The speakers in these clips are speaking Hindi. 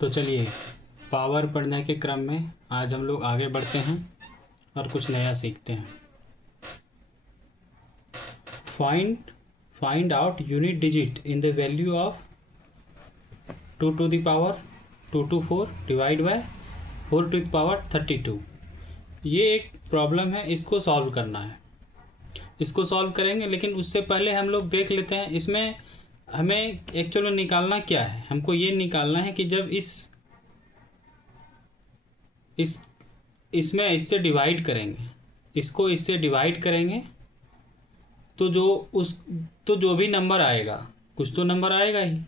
तो चलिए पावर पढ़ने के क्रम में आज हम लोग आगे बढ़ते हैं और कुछ नया सीखते हैं। Find out unit digit in the value of 2 to the power 2 to 4 divide by 4 to the power 32। ये एक प्रॉब्लम है, इसको सॉल्व करना है। इसको सॉल्व करेंगे, लेकिन उससे पहले हम लोग देख लेते हैं इसमें हमें एक्चुअली निकालना क्या है। हमको ये निकालना है कि जब इसमें इससे डिवाइड करेंगे, इसको इससे डिवाइड करेंगे तो जो भी नंबर आएगा, कुछ तो नंबर आएगा ही,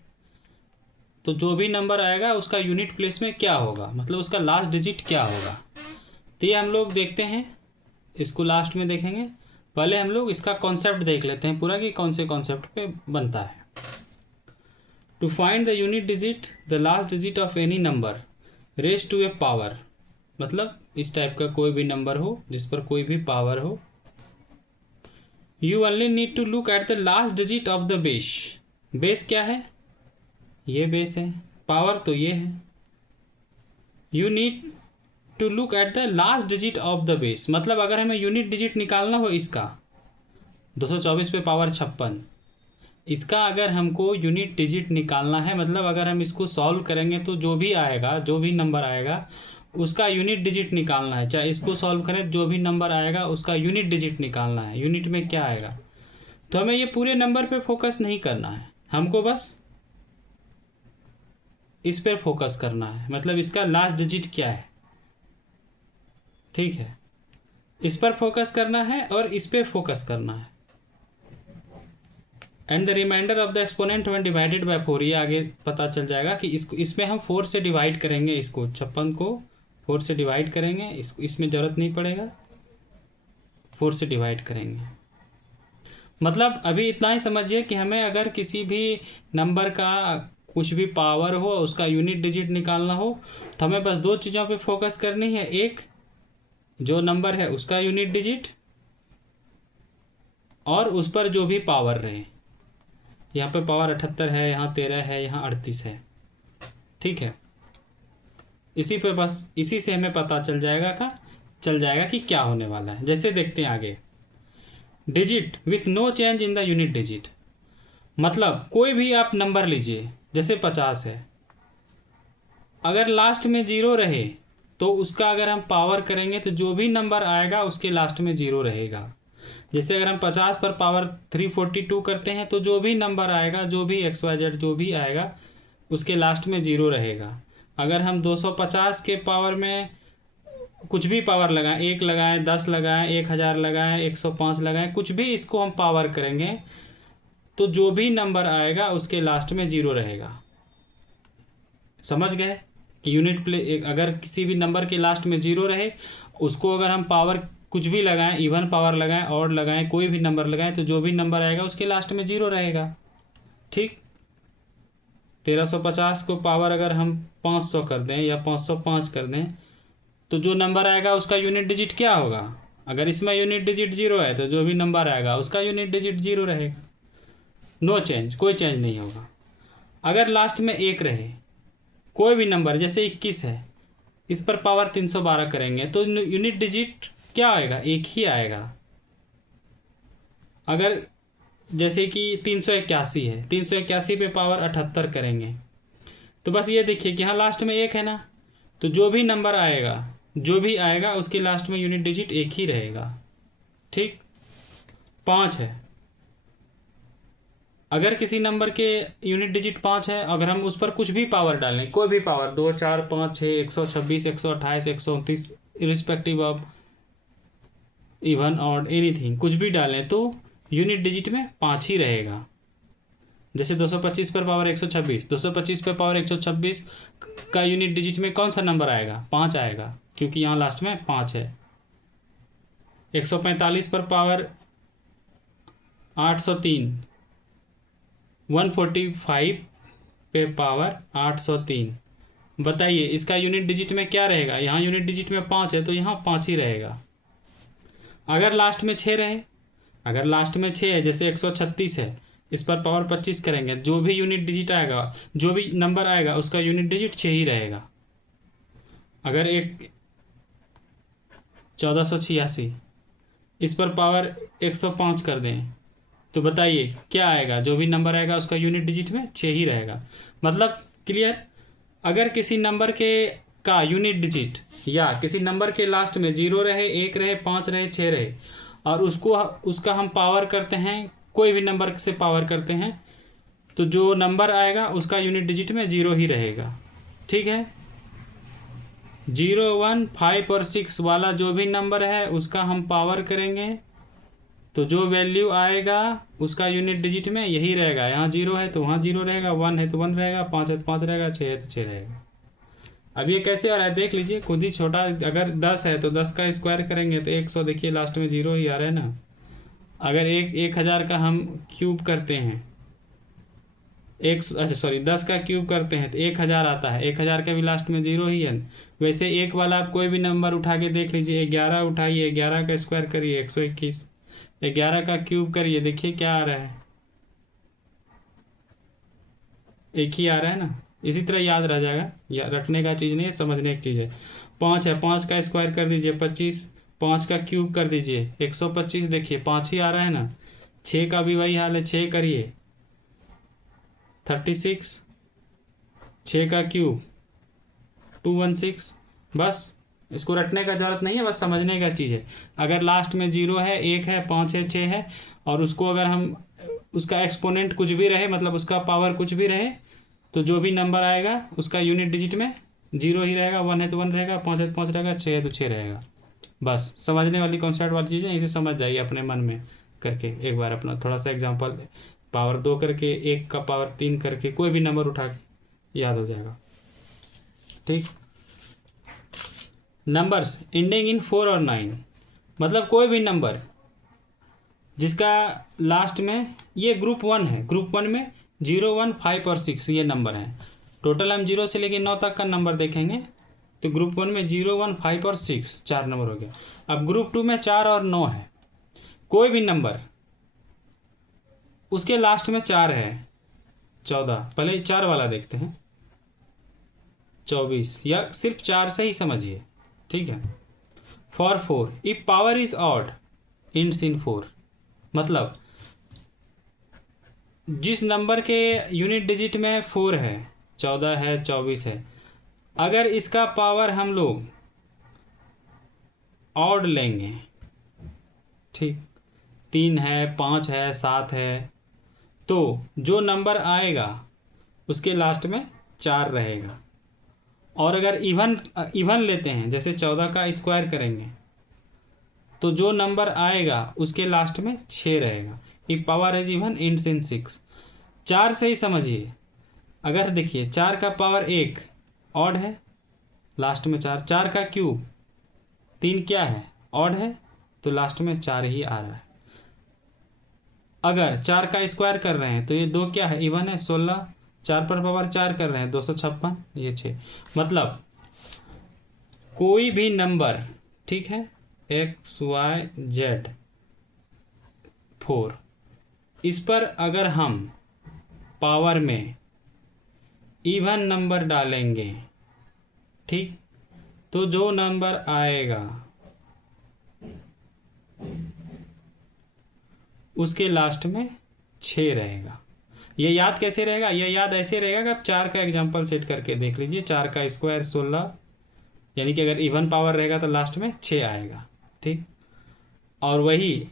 तो जो भी नंबर आएगा उसका यूनिट प्लेस में क्या होगा, मतलब उसका लास्ट डिजिट क्या होगा। तो ये हम लोग देखते हैं, इसको लास्ट में देखेंगे। पहले हम लोग इसका कॉन्सेप्ट देख लेते हैं पूरा कि कौन से कॉन्सेप्ट पे बनता है। To find the unit digit the last digit of any number raise to a power, मतलब इस टाइप का कोई भी नंबर हो जिस पर कोई भी पावर हो। You only need to look at the last digit of the base. Base क्या है? ये बेस है, पावर तो ये है। You need to look at the last digit of the base, मतलब अगर हमें यूनिट डिजिट निकालना हो इसका 224 पे पावर 56, इसका अगर हमको यूनिट डिजिट निकालना है, मतलब अगर हम इसको सॉल्व करेंगे तो जो भी आएगा, जो भी नंबर आएगा उसका यूनिट डिजिट निकालना है। चाहे इसको सॉल्व करें, जो भी नंबर आएगा उसका यूनिट डिजिट निकालना है, यूनिट में क्या आएगा। तो हमें ये पूरे नंबर पे फोकस नहीं करना है, हमको बस इस पर फोकस करना है, मतलब इसका लास्ट डिजिट क्या है। ठीक है, इस पर फोकस करना है और इस पे फोकस करना है। And the remainder of the exponent when divided by 4, ये आगे पता चल जाएगा कि इसमें हम 4 से डिवाइड करेंगे, इसको 56 को 4 से डिवाइड करेंगे, इसमें ज़रूरत नहीं पड़ेगा, 4 से डिवाइड करेंगे। मतलब अभी इतना ही समझिए कि हमें अगर किसी भी नंबर का कुछ भी पावर हो, उसका यूनिट डिजिट निकालना हो, तो हमें बस 2 चीज़ों पे फोकस करनी है। एक, जो नंबर है उसका यूनिट डिजिट, और उस पर जो भी पावर रहे। यहाँ पे पावर 78 है, यहाँ 13 है, यहाँ 38 है। ठीक है, इसी पे बस इसी से हमें पता चल जाएगा कि क्या होने वाला है। जैसे देखते हैं आगे, digit with no change in the unit digit, मतलब कोई भी आप नंबर लीजिए, जैसे 50 है, अगर लास्ट में 0 रहे तो उसका अगर हम पावर करेंगे तो जो भी नंबर आएगा उसके लास्ट में 0 रहेगा। जैसे अगर हम 50 पर पावर 342 करते हैं तो जो भी नंबर आएगा, जो भी XYZ जो भी आएगा उसके लास्ट में 0 रहेगा। अगर हम 250 के पावर में कुछ भी पावर लगाएं, 1 लगाएं, 10 लगाएं, 1000 लगाएं, 105 लगाएं, कुछ भी इसको हम पावर करेंगे तो जो भी नंबर आएगा उसके लास्ट में 0 रहेगा। समझ गए कि यूनिट प्ले अगर किसी भी नंबर के लास्ट में 0 रहे, उसको अगर हम पावर कुछ भी लगाएं, इवन पावर लगाएं, ऑड लगाएं, कोई भी नंबर लगाएं, तो जो भी नंबर आएगा उसके लास्ट में 0 रहेगा। ठीक, 1350 को पावर अगर हम 500 कर दें या 505 कर दें तो जो नंबर आएगा उसका यूनिट डिजिट क्या होगा। अगर इसमें यूनिट डिजिट 0 है तो जो भी नंबर आएगा उसका यूनिट डिजिट 0 रहेगा। नो चेंज, कोई चेंज नहीं होगा। अगर लास्ट में 1 रहे, कोई भी नंबर, जैसे 21 है, इस पर पावर 312 करेंगे तो यूनिट डिजिट क्या आएगा? 1 ही आएगा। अगर जैसे कि 381 है, 381 पे पावर 78 करेंगे तो बस ये देखिए कि हाँ लास्ट में 1 है ना, तो जो भी नंबर आएगा, जो भी आएगा उसके लास्ट में यूनिट डिजिट 1 ही रहेगा। ठीक, 5 है, अगर किसी नंबर के यूनिट डिजिट 5 है, अगर हम उस पर कुछ भी पावर डालें, कोई भी power 2, 4, 5, 6, 126, 128, 129 respective of even odd anything, कुछ भी डालें तो यूनिट डिजिट में 5 ही रहेगा। जैसे 225 पर पावर 126, 225 पर पावर 126 का यूनिट डिजिट में कौन सा नंबर आएगा? 5 आएगा, क्योंकि यहाँ लास्ट में 5 है। 145 पर पावर 803, 145 पे पावर 803, बताइए इसका यूनिट डिजिट में क्या रहेगा? यहाँ यूनिट डिजिट में 5 है तो यहाँ 5 ही रहेगा। अगर लास्ट में 6 रहे, अगर लास्ट में 6 है, जैसे 136 है, इस पर पावर 25 करेंगे, जो भी यूनिट डिजिट आएगा, जो भी नंबर आएगा उसका यूनिट डिजिट 6 ही रहेगा। अगर एक 1486 इस पर पावर 105 कर दें तो बताइए क्या आएगा, जो भी नंबर आएगा उसका यूनिट डिजिट में 6 ही रहेगा। मतलब क्लियर। अगर किसी नंबर के का यूनिट डिजिट या किसी नंबर के लास्ट में 0 रहे, 1 रहे, 5 रहे, 6 रहे और उसका हम पावर करते हैं, कोई भी नंबर से पावर करते हैं, तो जो नंबर आएगा उसका यूनिट डिजिट में 0 ही रहेगा। ठीक है। 0, 1, 5 और 6 वाला जो भी नंबर है उसका हम पावर करेंगे तो जो वैल्यू आएगा उसका यूनिट डिजिट में यही रहेगा। यहाँ 0 है तो वहाँ 0 रहेगा, 1 है तो 1 रहेगा, 5 है तो 5 रहेगा, 6 है तो 6 रहेगा। अब ये कैसे आ रहा है देख लीजिए खुद ही। छोटा अगर 10 है तो 10 का स्क्वायर करेंगे तो 100, देखिए लास्ट में 0 ही आ रहा है ना। अगर 1000 का हम क्यूब करते हैं, 10 का क्यूब करते हैं तो 1000 आता है। 1000 का भी लास्ट में 0 ही है। वैसे एक वाला आप कोई भी नंबर उठा के देख लीजिए, 11 उठाइए, 11 का स्क्वायर करिए 121, 11 का क्यूब करिए, देखिए क्या आ रहा है, एक ही आ रहा है ना। इसी तरह याद रह जाएगा, या रटने का चीज़ नहीं है, समझने की चीज़ है। 5 है, 5 का स्क्वायर कर दीजिए 25, 5 का क्यूब कर दीजिए 125, देखिए 5 ही आ रहा है ना। 6 का भी वही हाल है, 6 करिए 36, 6 का क्यूब 216। बस इसको रटने का ज़रूरत नहीं है, बस समझने का चीज़ है। अगर लास्ट में 0 है, 1 है, 5 है, 6 है और उसको अगर हम उसका एक्सपोनेंट कुछ भी रहे, मतलब उसका पावर कुछ भी रहे, तो जो भी नंबर आएगा उसका यूनिट डिजिट में 0 ही रहेगा। 1 है तो 1 रहेगा, 5 है तो 5 रहेगा, 6 है तो 6 रहेगा। बस समझने वाली कॉन्सेप्ट वाली चीज़ें इसे समझ जाइए अपने मन में करके। एक बार अपना थोड़ा सा एग्जांपल, पावर 2 करके, 1 का पावर 3 करके कोई भी नंबर उठा के याद हो जाएगा। ठीक। नंबर्स एंडिंग इन 4 और 9, मतलब कोई भी नंबर जिसका लास्ट में, ये ग्रुप 1 है, ग्रुप 1 में 0, 1, 5 और 6 ये नंबर हैं। टोटल हम 0 से लेकर 9 तक का नंबर देखेंगे तो ग्रुप 1 में 0, 1, 5 और 6 4 नंबर हो गया। अब ग्रुप 2 में 4 और 9 है। कोई भी नंबर उसके लास्ट में 4 है, 14, पहले 4 वाला देखते हैं, 24, या सिर्फ 4 से ही समझिए। ठीक है। For 4 if power is odd ends in 4, मतलब जिस नंबर के यूनिट डिजिट में 4 है, 14 है, 24 है, अगर इसका पावर हम लोग ऑड लेंगे, ठीक, 3 है, 5 है, 7 है, तो जो नंबर आएगा उसके लास्ट में 4 रहेगा। और अगर इवन लेते हैं, जैसे 14 का स्क्वायर करेंगे तो जो नंबर आएगा उसके लास्ट में 6 रहेगा। If power is even ends in 6। 4 से ही समझिए। अगर देखिए 4 का पावर 1 ऑड है, लास्ट में 4, 4 का क्यूब 3 क्या है, ऑड है, तो लास्ट में 4 ही आ रहा है। अगर 4 का स्क्वायर कर रहे हैं तो ये 2 क्या है, इवन है, 16, 4 पर पावर 4 कर रहे हैं 256, ये 6। मतलब कोई भी नंबर, ठीक है, एक्स, वाई, जेड 4, इस पर अगर हम पावर में इवन नंबर डालेंगे, ठीक, तो जो नंबर आएगा उसके लास्ट में 6 रहेगा। ये याद कैसे रहेगा, ये याद ऐसे रहेगा कि आप 4 का एग्जांपल सेट करके देख लीजिए। 4 का स्क्वायर 16, यानी कि अगर इवन पावर रहेगा तो लास्ट में 6 आएगा। ठीक। और वही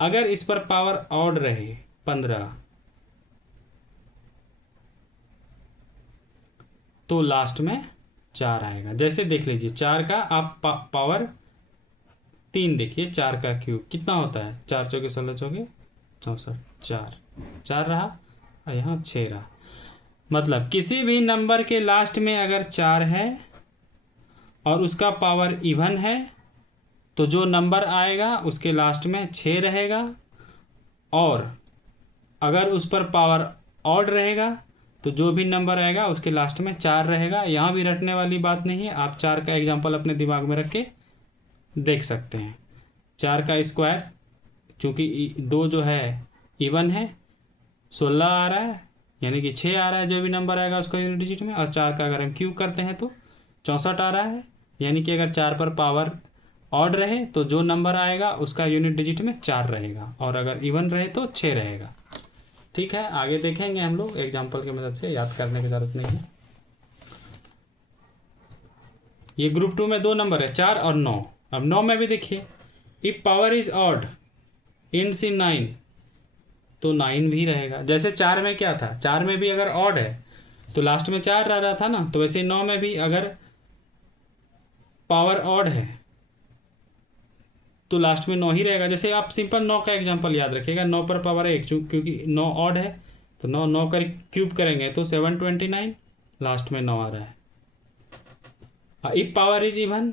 अगर इस पर पावर ऑड रहे 15, तो लास्ट में 4 आएगा। जैसे देख लीजिए 4 का आप पावर 3 देखिए, 4 का क्यूब कितना होता है, 4 चौके 16 चौके 64, 4 रहा और यहाँ 6 रहा। मतलब किसी भी नंबर के लास्ट में अगर 4 है और उसका पावर इवन है तो जो नंबर आएगा उसके लास्ट में 6 रहेगा। और अगर उस पर पावर ऑड रहेगा तो जो भी नंबर आएगा उसके लास्ट में 4 रहेगा। यहाँ भी रटने वाली बात नहीं है, आप 4 का एग्जाम्पल अपने दिमाग में रख के देख सकते हैं। 4 का स्क्वायर क्योंकि दो जो है इवन है, 16 आ रहा है, यानी कि 6 आ रहा है जो भी नंबर आएगा उसका यूनिट डिजिट में, और 4 का अगर हम क्यूब करते हैं तो 64 आ रहा है, यानी कि अगर 4 पर पावर ऑड रहे तो जो नंबर आएगा उसका यूनिट डिजिट में 4 रहेगा, और अगर इवन रहे तो 6 रहेगा। ठीक है, आगे देखेंगे हम लोग एग्जाम्पल की मदद से, याद करने की ज़रूरत नहीं है। ये ग्रुप 2 में दो नंबर है 4 और 9। अब 9 में भी देखिए, if power is odd ends in 9 तो 9 भी रहेगा। जैसे 4 में क्या था, 4 में भी अगर ऑड है तो लास्ट में 4 रह रहा था ना, तो वैसे 9 में भी अगर पावर ऑड है तो लास्ट में 9 ही रहेगा। जैसे आप सिंपल 9 का एग्जांपल याद रखिएगा, 9 पर पावर 1, क्योंकि 9 ऑड है तो 9 का क्यूब करेंगे तो 729, लास्ट में 9 आ रहा है। If power is even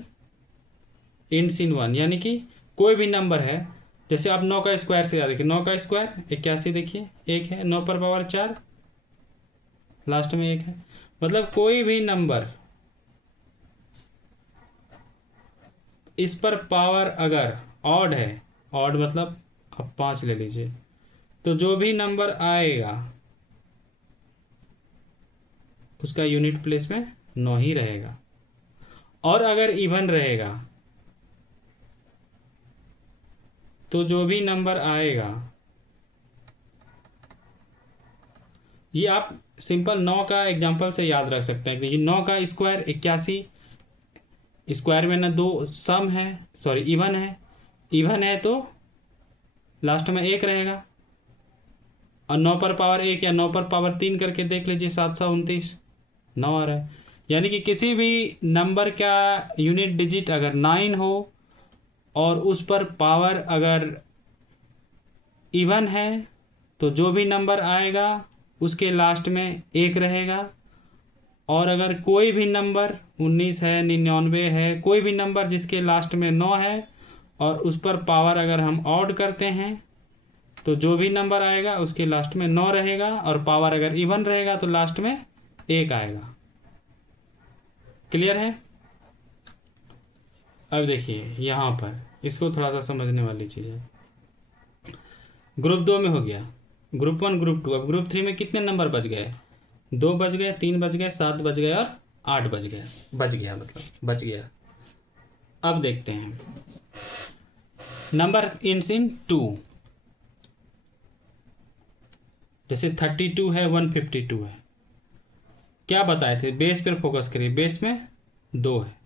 ends in 1, यानी कि कोई भी नंबर है, जैसे आप 9 का स्क्वायर से याद रखिए, 9 का स्क्वायर 81, देखिए 1 है, 9 पर पावर 4, लास्ट में 1 है। मतलब कोई भी नंबर इस पर पावर अगर ऑड है, ऑड मतलब आप 5 ले लीजिए, तो जो भी नंबर आएगा उसका यूनिट प्लेस में 9 ही रहेगा। और अगर इवन रहेगा तो जो भी नंबर आएगा, ये आप सिंपल 9 का एग्जांपल से याद रख सकते हैं, क्योंकि 9 का स्क्वायर 81, स्क्वायर में ना दो सम है, सॉरी इवन है, इवन है तो लास्ट में 1 रहेगा। और 9 पर पावर 1 या 9 पर पावर 3 करके देख लीजिए, 729, 9 आ रहा है। यानी कि किसी भी नंबर का यूनिट डिजिट अगर 9 हो और उस पर पावर अगर इवन है तो जो भी नंबर आएगा उसके लास्ट में 1 रहेगा। और अगर कोई भी नंबर 19 है, 99 है, कोई भी नंबर जिसके लास्ट में 9 है और उस पर पावर अगर हम ऑड करते हैं तो जो भी नंबर आएगा उसके लास्ट में 9 रहेगा, और पावर अगर इवन रहेगा तो लास्ट में 1 आएगा। क्लियर है? अब देखिए यहाँ पर इसको थोड़ा सा समझने वाली चीज़ है। ग्रुप 2 में हो गया, ग्रुप 1, ग्रुप 2। अब ग्रुप 3 में कितने नंबर बच गए? 2 बच गए, 3 बच गए, 7 बच गए और 8 बच गए, बच गया। अब देखते हैं नंबर इंड्स इन 2। जैसे 32 है, 152 है, क्या बताए थे? बेस पर फोकस करिए, बेस में 2 है,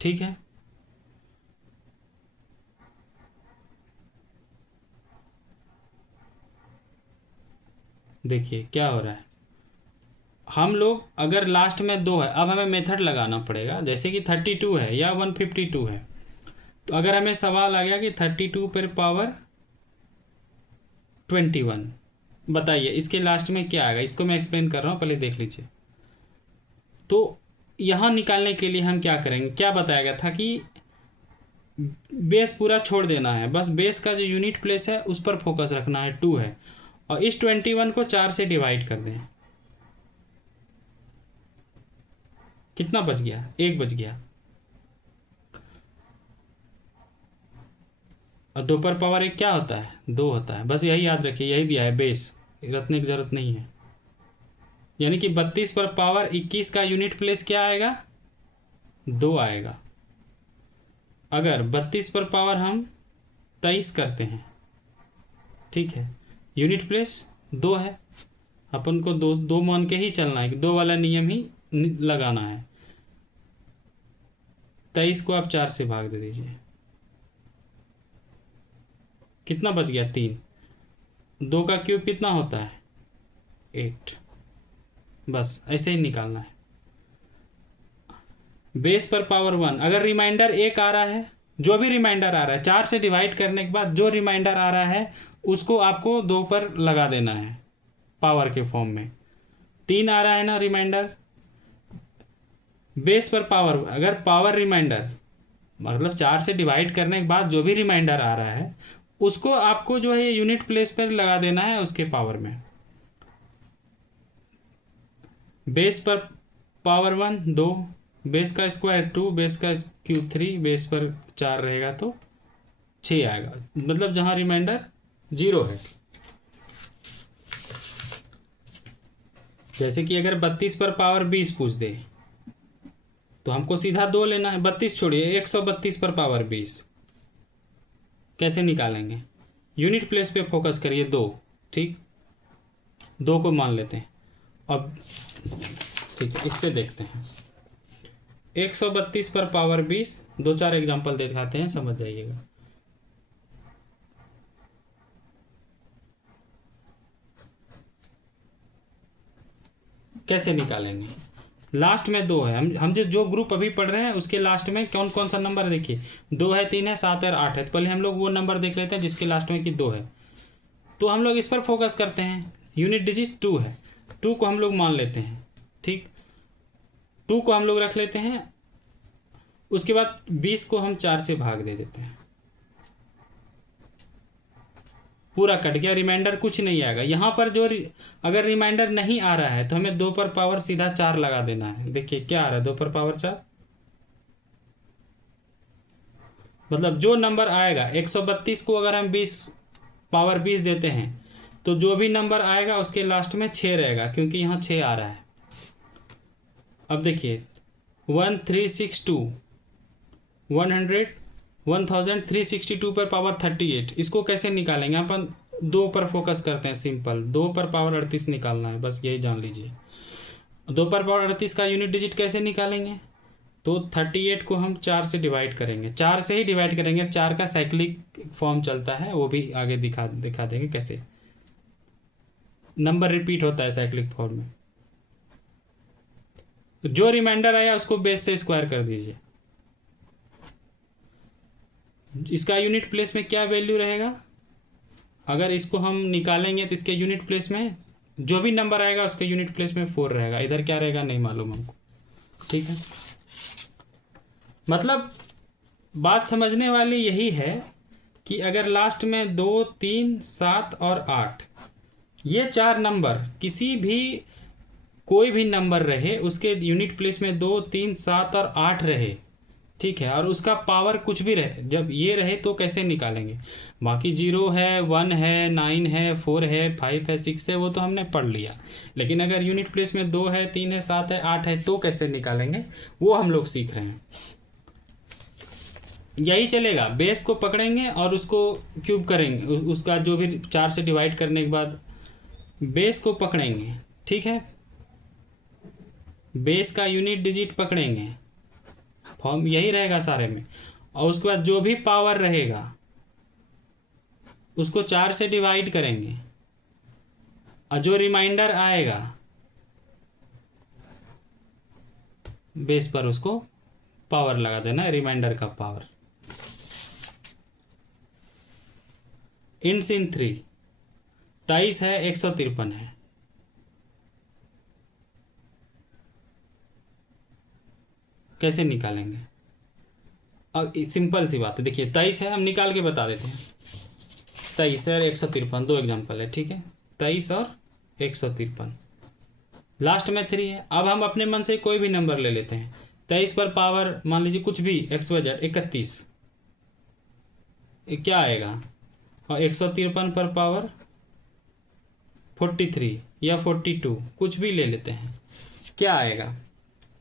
ठीक है। देखिए क्या हो रहा है, हम लोग अगर लास्ट में 2 है, अब हमें मेथड लगाना पड़ेगा। जैसे कि 32 है या 152 है, तो अगर हमें सवाल आ गया कि 32 पर पावर 21, बताइए इसके लास्ट में क्या आएगा? इसको मैं एक्सप्लेन कर रहा हूँ, पहले देख लीजिए। तो यहाँ निकालने के लिए हम क्या करेंगे, क्या बताया गया था कि बेस पूरा छोड़ देना है, बस बेस का जो यूनिट प्लेस है उस पर फोकस रखना है, 2 है, और इस 21 को 4 से डिवाइड कर दें। कितना बच गया? 1 बच गया। और 2 पर पावर 1 क्या होता है? 2 होता है। बस यही याद रखिए, यही दिया है, बेस रखने की ज़रूरत नहीं है। यानी कि 32 पर पावर 21 का यूनिट प्लेस क्या आएगा? 2 आएगा। अगर 32 पर पावर हम 23 करते हैं, ठीक है, यूनिट प्लेस 2 है, अपन को दो मान के ही चलना है, 2 वाला नियम ही लगाना है। 23 को आप 4 से भाग दे दीजिए, कितना बच गया? 3। 2 का क्यूब कितना होता है? 8। बस ऐसे ही निकालना है। बेस पर पावर 1, अगर रिमाइंडर 1 आ रहा है, जो भी रिमाइंडर आ रहा है 4 से डिवाइड करने के बाद जो रिमाइंडर आ रहा है उसको आपको 2 पर लगा देना है पावर के फॉर्म में। 3 आ रहा है ना रिमाइंडर, बेस पर पावर, अगर पावर रिमाइंडर मतलब 4 से डिवाइड करने के बाद जो भी रिमाइंडर आ रहा है उसको आपको जो है यूनिट प्लेस पर लगा देना है उसके पावर में। बेस पर पावर 1 2, बेस का स्क्वायर 2, बेस का क्यूब 3, बेस पर 4 रहेगा तो 6 आएगा, मतलब जहाँ रिमाइंडर 0 है। जैसे कि अगर 32 पर पावर 20 पूछ दे तो हमको सीधा 2 लेना है। 32 छोड़िए, 132 पर पावर 20 कैसे निकालेंगे? यूनिट प्लेस पे फोकस करिए, 2। ठीक, 2 को मान लेते हैं अब। ठीक है, इस पे देखते हैं। 132 पर पावर 20, 2-4 एग्जाम्पल दिखाते हैं, समझ जाइएगा। कैसे निकालेंगे? लास्ट में 2 है, हम जो ग्रुप अभी पढ़ रहे हैं उसके लास्ट में कौन कौन सा नंबर देखिए, 2 है, 3 है, 7 है और 8 है। तो पहले हम लोग वो नंबर देख लेते हैं जिसके लास्ट में कि 2 है, तो हम लोग इस पर फोकस करते हैं। यूनिट डिजिट 2 है, 2 को हम लोग मान लेते हैं। ठीक, 2 को हम लोग रख लेते हैं। उसके बाद 20 को हम 4 से भाग दे देते हैं, पूरा कट गया, रिमाइंडर कुछ नहीं आएगा। यहाँ पर जो अगर रिमाइंडर नहीं आ रहा है तो हमें 2 पर पावर सीधा 4 लगा देना है। देखिए क्या आ रहा है, 2 पर पावर 4, मतलब जो नंबर आएगा 132 को अगर हम 20 पावर 20 देते हैं तो जो भी नंबर आएगा उसके लास्ट में 6 रहेगा, क्योंकि यहाँ 6 आ रहा है। अब देखिए 1362 100 1362 पर पावर 38, इसको कैसे निकालेंगे? अपन 2 पर फोकस करते हैं, सिंपल। 2 पर पावर 38 निकालना है, बस यही जान लीजिए। 2 पर पावर 38 का यूनिट डिजिट कैसे निकालेंगे? तो 38 को हम 4 से डिवाइड करेंगे, 4 से ही डिवाइड करेंगे। 4 का साइक्लिक फॉर्म चलता है, वो भी आगे दिखा देंगे कैसे नंबर रिपीट होता है साइक्लिक फॉर्म में। जो रिमाइंडर आया उसको बेस से स्क्वायर कर दीजिए। इसका यूनिट प्लेस में क्या वैल्यू रहेगा? अगर इसको हम निकालेंगे तो इसके यूनिट प्लेस में जो भी नंबर आएगा उसके यूनिट प्लेस में 4 रहेगा। इधर क्या रहेगा नहीं मालूम हमको। ठीक है, मतलब बात समझने वाली यही है कि अगर लास्ट में 2, 3, 7 और 8 ये 4 नंबर किसी भी कोई भी नंबर रहे उसके यूनिट प्लेस में 2, 3, 7 और 8 रहे, ठीक है, और उसका पावर कुछ भी रहे, जब ये रहे तो कैसे निकालेंगे? बाकी 0 है, 1 है, 9 है, 4 है, 5 है, 6 है, वो तो हमने पढ़ लिया। लेकिन अगर यूनिट प्लेस में 2 है, 3 है, 7 है, 8 है तो कैसे निकालेंगे, वो हम लोग सीख रहे हैं। यही चलेगा, बेस को पकड़ेंगे और उसको क्यूब करेंगे, उसका जो भी 4 से डिवाइड करने के बाद बेस को पकड़ेंगे। ठीक है, बेस का यूनिट डिजिट पकड़ेंगे, फॉर्म यही रहेगा सारे में। और उसके बाद जो भी पावर रहेगा उसको 4 से डिवाइड करेंगे और जो रिमाइंडर आएगा बेस पर उसको पावर लगा देना है, रिमाइंडर का पावर। इंट्स इन 3, 23 है, 153 है। कैसे निकालेंगे? अब सिंपल सी बात है, देखिए 23 है, हम निकाल के बता देते हैं। 23 और 153 दो एग्जाम्पल है, ठीक है, 23 और 153, लास्ट में 3 है। अब हम अपने मन से कोई भी नंबर ले लेते हैं। 23 पर पावर मान लीजिए कुछ भी XYZ 31, क्या आएगा? और 153 पर पावर 43 या 42 कुछ भी ले लेते हैं, क्या आएगा?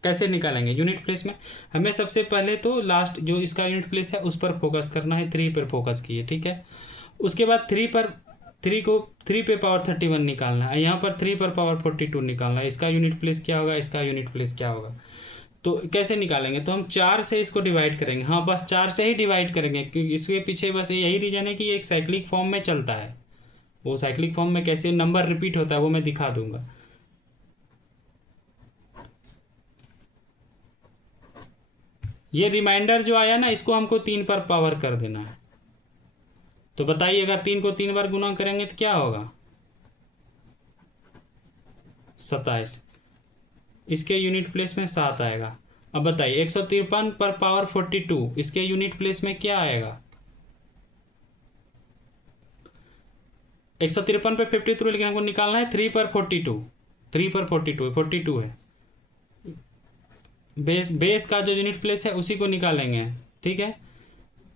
कैसे निकालेंगे? यूनिट प्लेस में हमें सबसे पहले तो लास्ट जो इसका यूनिट प्लेस है उस पर फोकस करना है, 3 पर फोकस किए, ठीक है। उसके बाद 3 पे पावर 31 निकालना है, यहाँ पर 3 पर पावर 42 निकालना है। इसका यूनिट प्लेस क्या होगा, इसका यूनिट प्लेस क्या होगा? तो कैसे निकालेंगे? तो हम 4 से इसको डिवाइड करेंगे। हाँ, बस 4 से ही डिवाइड करेंगे, क्योंकि इसके पीछे बस यही रीजन है कि ये एक साइक्लिक फॉर्म में चलता है। वो साइक्लिक फॉर्म में कैसे नंबर रिपीट होता है वो मैं दिखा दूंगा। ये रिमाइंडर जो आया ना, इसको हमको 3 पर पावर कर देना है। तो बताइए, अगर 3 को 3 बार गुना करेंगे तो क्या होगा? 27। इसके यूनिट प्लेस में 7 आएगा। अब बताइए 153 पर पावर 42, इसके यूनिट प्लेस में क्या आएगा? 153 पे 53, लेकिन हमको निकालना है 3 पर 42, 3 पर 42 है। बेस का जो यूनिट प्लेस है उसी को निकालेंगे, ठीक है।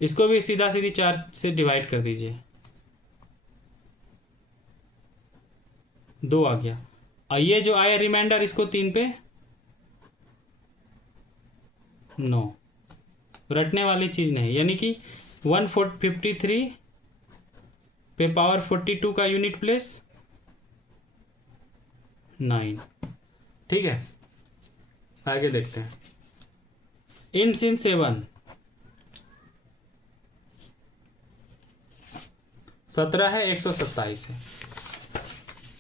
इसको भी सीधा सीधी 4 से डिवाइड कर दीजिए, 2 आ गया। और ये जो आया रिमाइंडर, इसको 3 पे 9, रटने वाली चीज़ नहीं, यानी कि 153 पे पावर 42 का यूनिट प्लेस 9। ठीक है, आगे देखते हैं। इन सिन 7 17 है, 127 है।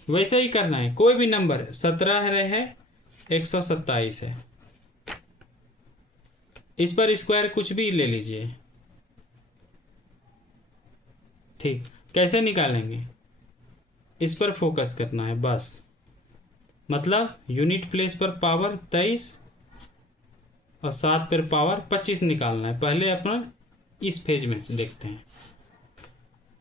वैसे ही करना है, कोई भी नंबर 17 है, 127 है, इस पर स्क्वायर कुछ भी ले लीजिए। ठीक, कैसे निकालेंगे, इस पर फोकस करना है बस। मतलब यूनिट प्लेस पर पावर 23 और 7 पर पावर 25 निकालना है। पहले अपना इस फेज में देखते हैं।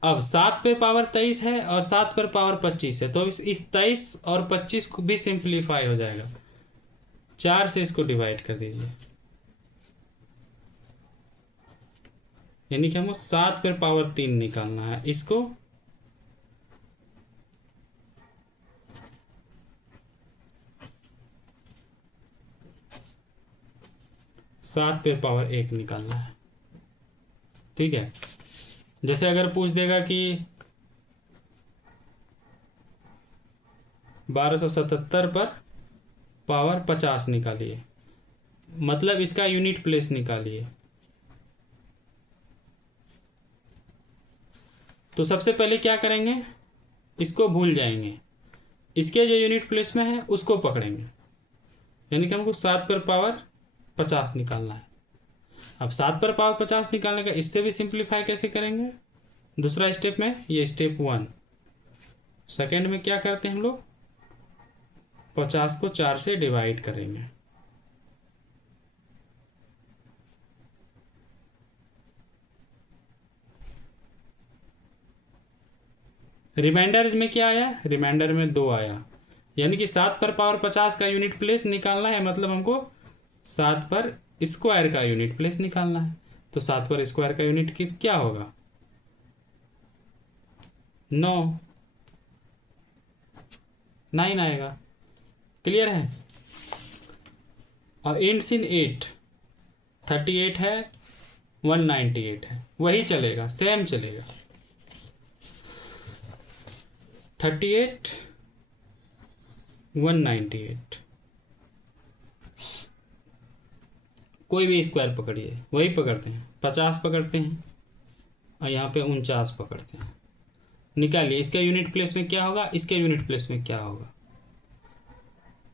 अब 7 पे पावर 23 है और 7 पर पावर 25 है, तो इस 23 और 25 को भी सिंप्लीफाई हो जाएगा। 4 से इसको डिवाइड कर दीजिए, यानी कि हमको 7 पर पावर 3 निकालना है। इसको 7 पर पावर 1 निकालना है। ठीक है, जैसे अगर पूछ देगा कि 1277 पर पावर 50 निकालिए, मतलब इसका यूनिट प्लेस निकालिए। तो सबसे पहले क्या करेंगे, इसको भूल जाएंगे, इसके जो यूनिट प्लेस में है उसको पकड़ेंगे, यानी कि हमको 7 पर पावर 50 निकालना है। अब 7 पर पावर 50 निकालने का इससे भी सिंप्लीफाई कैसे करेंगे, दूसरा स्टेप में, ये स्टेप 1। सेकेंड में क्या करते हैं हम लोग, 50 को 4 से डिवाइड करेंगे। रिमाइंडर में क्या आया, रिमाइंडर में 2 आया, यानी कि 7 पर पावर 50 का यूनिट प्लेस निकालना है, मतलब हमको 7 पर स्क्वायर का यूनिट प्लेस निकालना है। तो 7 पर स्क्वायर का यूनिट क्या होगा, 9 आएगा। क्लियर है। और इंट्स इन 8 38 है, 198 है, वही चलेगा, सेम चलेगा। 38 198, कोई भी स्क्वायर पकड़िए, वही पकड़ते हैं। 50 पकड़ते हैं और यहाँ पे 49 पकड़ते हैं। निकालिए, इसके यूनिट प्लेस में क्या होगा, इसके यूनिट प्लेस में क्या होगा।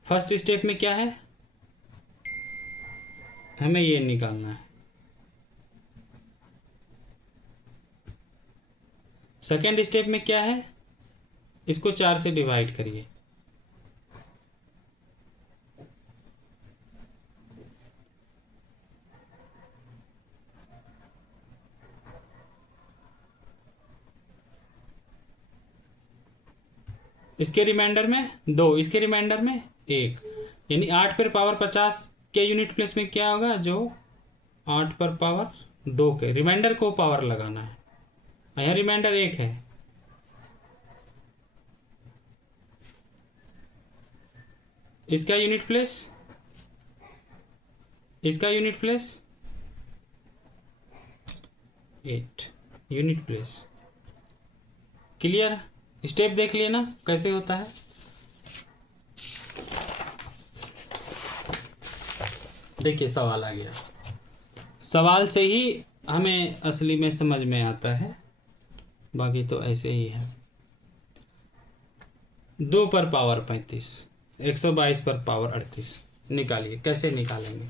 फर्स्ट स्टेप में क्या है, हमें ये निकालना है। सेकेंड स्टेप में क्या है, इसको 4 से डिवाइड करिए। इसके रिमाइंडर में 2, इसके रिमाइंडर में 1, यानी 8 पर पावर 50 के यूनिट प्लेस में क्या होगा, जो 8 पर पावर 2 के रिमाइंडर को पावर लगाना है। यहाँ रिमाइंडर 1 है, इसका यूनिट प्लेस, इसका unit place 8 unit place. Clear, step देख लिए ना कैसे होता है। देखिए सवाल आ गया, सवाल से ही हमें असली में समझ में आता है, बाकी तो ऐसे ही है। 2 पर पावर 35, 122 पर पावर 38 निकालिए। कैसे निकालेंगे,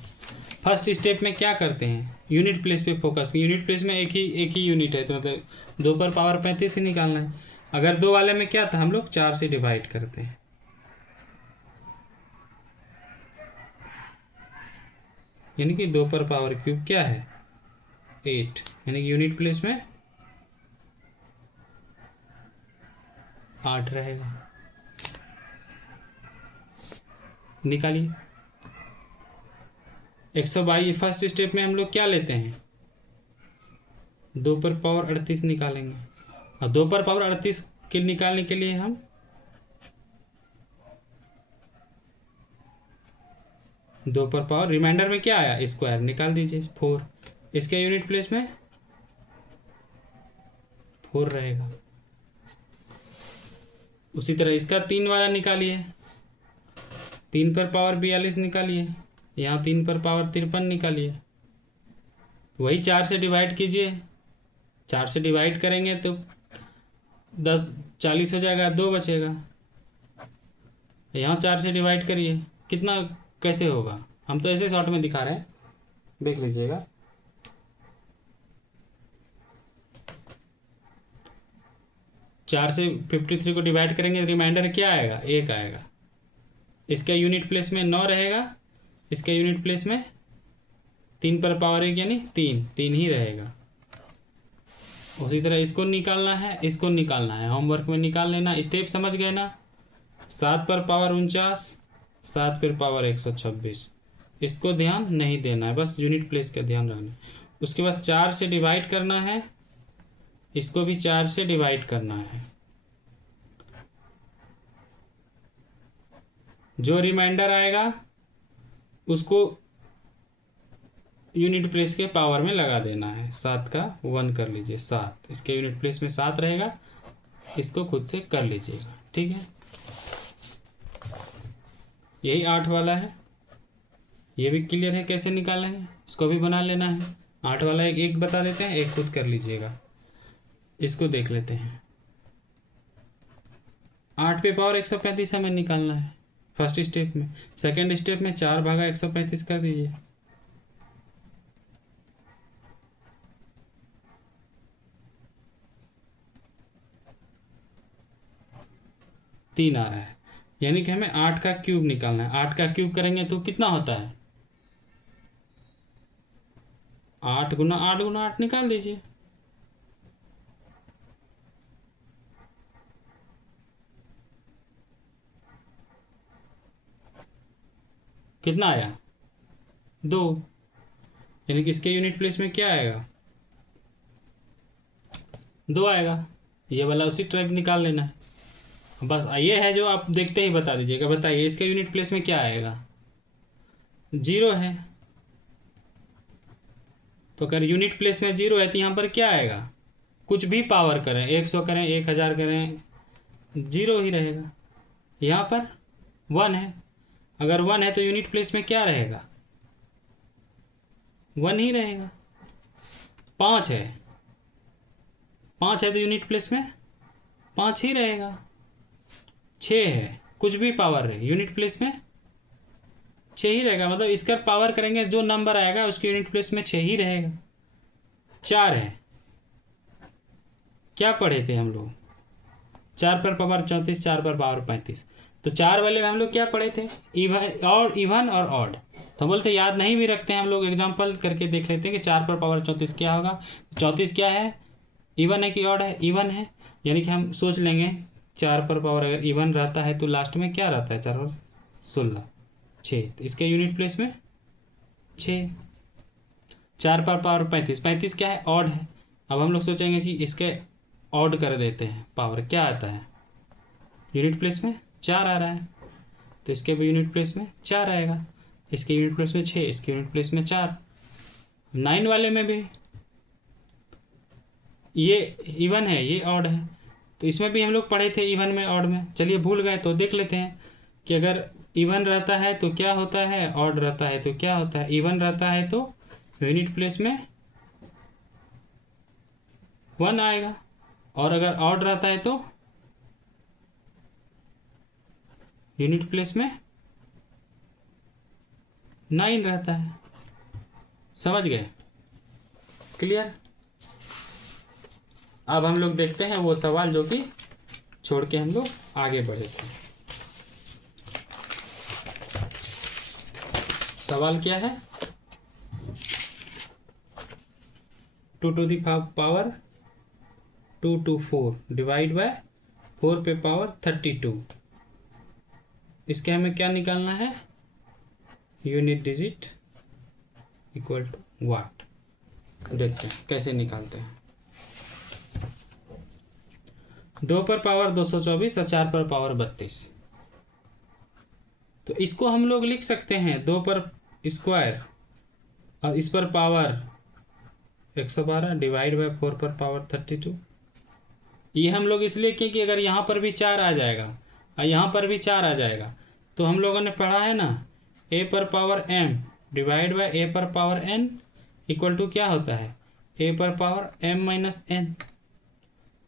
फर्स्ट स्टेप में क्या करते हैं, यूनिट प्लेस पे फोकस। यूनिट प्लेस में एक ही यूनिट है, तो मतलब 2 पर पावर 35 ही निकालना है। अगर 2 वाले में क्या था, हम लोग 4 से डिवाइड करते हैं, यानी कि 2 पर पावर क्यूब क्या है 8, यानी कि यूनिट प्लेस में 8 रहेगा। निकालिए। 122 फर्स्ट स्टेप में हम लोग क्या लेते हैं, 2 पर पावर 38 निकालेंगे। और 2 पर पावर 38 के निकालने के लिए हम 2 पर पावर रिमाइंडर में क्या आया, स्क्वायर निकाल दीजिए 4। इसके यूनिट प्लेस में 4 रहेगा। उसी तरह इसका 3 वाला निकालिए, 3 पर पावर 42 निकालिए, यहाँ 3 पर पावर 53 निकालिए। वही 4 से डिवाइड कीजिए, 4 से डिवाइड करेंगे तो 10 40 हो जाएगा, 2 बचेगा। यहाँ 4 से डिवाइड करिए, कितना कैसे होगा, हम तो ऐसे शॉर्ट में दिखा रहे हैं, देख लीजिएगा। चार से 53 को डिवाइड करेंगे, रिमाइंडर क्या आएगा, 1 आएगा। इसका यूनिट प्लेस में 9 रहेगा, इसका यूनिट प्लेस में 3 पर पावर 1 यानी 3 ही रहेगा। उसी तरह इसको निकालना है, इसको निकालना है, होमवर्क में निकाल लेना। स्टेप समझ गए ना। 7 पर पावर 49, 7 पर पावर 126, इसको ध्यान नहीं देना है, बस यूनिट प्लेस का ध्यान रखना। उसके बाद 4 से डिवाइड करना है, इसको भी 4 से डिवाइड करना है। जो रिमाइंडर आएगा उसको यूनिट प्लेस के पावर में लगा देना है। 7 का 1 कर लीजिए, 7 इसके यूनिट प्लेस में 7 रहेगा, इसको खुद से कर लीजिएगा, ठीक है। यही 8 वाला है, ये भी क्लियर है कैसे निकालेंगे, इसको भी बना लेना है। 8 वाला एक बता देते हैं, एक खुद कर लीजिएगा। इसको देख लेते हैं। 8 पे पावर 135 हमें निकालना है फर्स्ट स्टेप में। सेकंड स्टेप में 4 भागा 135 कर दीजिए। तीन आ रहा है, यानी कि हमें 8 का क्यूब निकालना है। 8 का क्यूब करेंगे तो कितना होता है, 8 गुना 8 गुना 8 निकाल दीजिए। कितना आया, 2, यानी कि इसके यूनिट प्लेस में क्या आएगा, 2 आएगा। ये वाला उसी टाइप निकाल लेना है, बस ये है जो आप देखते ही बता दीजिएगा। बताइए इसके यूनिट प्लेस में क्या आएगा, 0 है। तो अगर यूनिट प्लेस में 0 है तो यहाँ पर क्या आएगा, कुछ भी पावर करें, 100 करें, 1000 करें, 0 ही रहेगा। यहाँ पर 1 है, अगर 1 है तो यूनिट प्लेस में क्या रहेगा, 1 ही रहेगा। 5 है, 5 है तो यूनिट प्लेस में 5 ही रहेगा। 6 है, कुछ भी पावर है, यूनिट प्लेस में 6 ही रहेगा। मतलब इसका पावर करेंगे जो नंबर आएगा उसके यूनिट प्लेस में 6 ही रहेगा। 4 है, क्या पढ़े थे हम लोग, 4 पर पावर 34, 4 पर पावर 35। तो 4 वाले में हम लोग क्या पढ़े थे, इवन और ऑड। तो बोलते याद नहीं भी रखते हैं हम लोग, एग्जाम्पल करके देख लेते हैं कि 4 पर पावर 34 क्या होगा। 34 क्या है, इवन है कि ऑड है, इवन है, यानी कि हम सोच लेंगे 4 पर पावर अगर इवन रहता है तो लास्ट में क्या रहता है, 4 और 16, 6। तो इसके यूनिट प्लेस में 6। 4 पर पावर 35, 35 क्या है, ऑड है। अब हम लोग सोचेंगे कि इसके ऑड कर देते हैं, पावर क्या आता है, यूनिट प्लेस में 4 आ रहा है, तो इसके भी यूनिट प्लेस में 4 आएगा। इसके यूनिट प्लेस में 6, इसके यूनिट प्लेस में 4। 9 वाले में भी ये इवन है, ये ऑड है, तो इसमें भी हम लोग पढ़े थे इवन में ऑड में। चलिए भूल गए तो देख लेते हैं कि अगर इवन रहता है तो क्या होता है, ऑड रहता है तो क्या होता है। इवन रहता है तो यूनिट प्लेस में 1 आएगा, और अगर ऑड रहता है तो यूनिट प्लेस में 9 रहता है। समझ गए, क्लियर। अब हम लोग देखते हैं वो सवाल जो कि छोड़ के हम लोग आगे बढ़े थे। सवाल क्या है, 2 to the power 2 to 4 divide by 4 पे पावर 32। इसके हमें क्या निकालना है, यूनिट डिजिट इक्वल टू वाट। देखते हैं कैसे निकालते हैं। 2 पर पावर 224 और 4 पर पावर 32। तो इसको हम लोग लिख सकते हैं 2 पर स्क्वायर और इस पर पावर 112 डिवाइड बाय 4 पर पावर 32। ये हम लोग इसलिए क्योंकि अगर यहाँ पर भी 4 आ जाएगा और यहाँ पर भी 4 आ जाएगा तो हम लोगों ने पढ़ा है ना, a पर power m divide by a पर पावर n इक्वल टू क्या होता है, a पर पावर m माइनस n।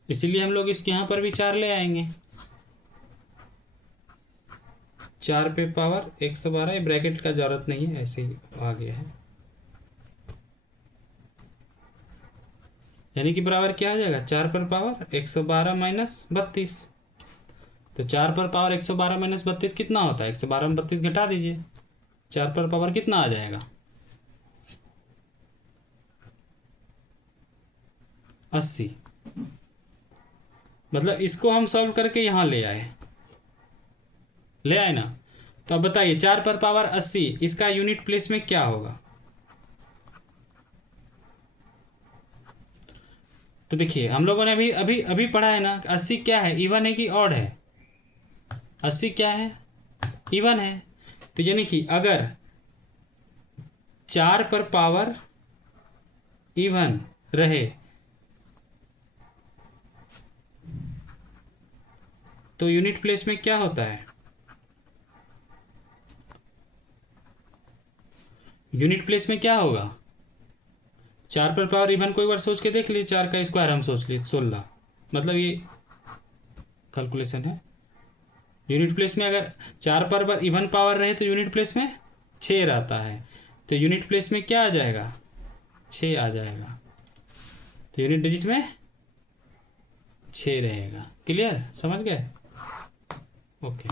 इसीलिए हम लोग इसके यहाँ पर भी 4 ले आएंगे। 4 पे पावर 112, ब्रैकेट का जरूरत नहीं है, ऐसे ही आ गया है। यानी कि बराबर क्या आ जाएगा, 4 पर पावर 112 माइनस 32। तो 4 पर पावर 112 माइनस 32 कितना होता है, 112 में 32 घटा दीजिए, 4 पर पावर कितना आ जाएगा, 80। मतलब इसको हम सॉल्व करके यहाँ ले आए ना। तो अब बताइए 4 पर पावर 80 इसका यूनिट प्लेस में क्या होगा। तो देखिए हम लोगों ने अभी अभी अभी पढ़ा है ना, 80 क्या है, इवन है कि ऑड है, 80 क्या है, इवन है। तो यानी कि अगर 4 पर पावर इवन रहे तो यूनिट प्लेस में क्या होता है, यूनिट प्लेस में क्या होगा, 4 पर पावर इवन को एक बार सोच के देख लीजिए, 4 का स्क्वायर हम सोच लीजिए 16, मतलब ये कैलकुलेशन है। यूनिट प्लेस में अगर 4 पर इवन पावर रहे तो यूनिट प्लेस में 6 रहता है, तो यूनिट प्लेस में क्या आ जाएगा, 6 आ जाएगा। तो यूनिट डिजिट में 6 रहेगा। क्लियर, समझ गए, ओके।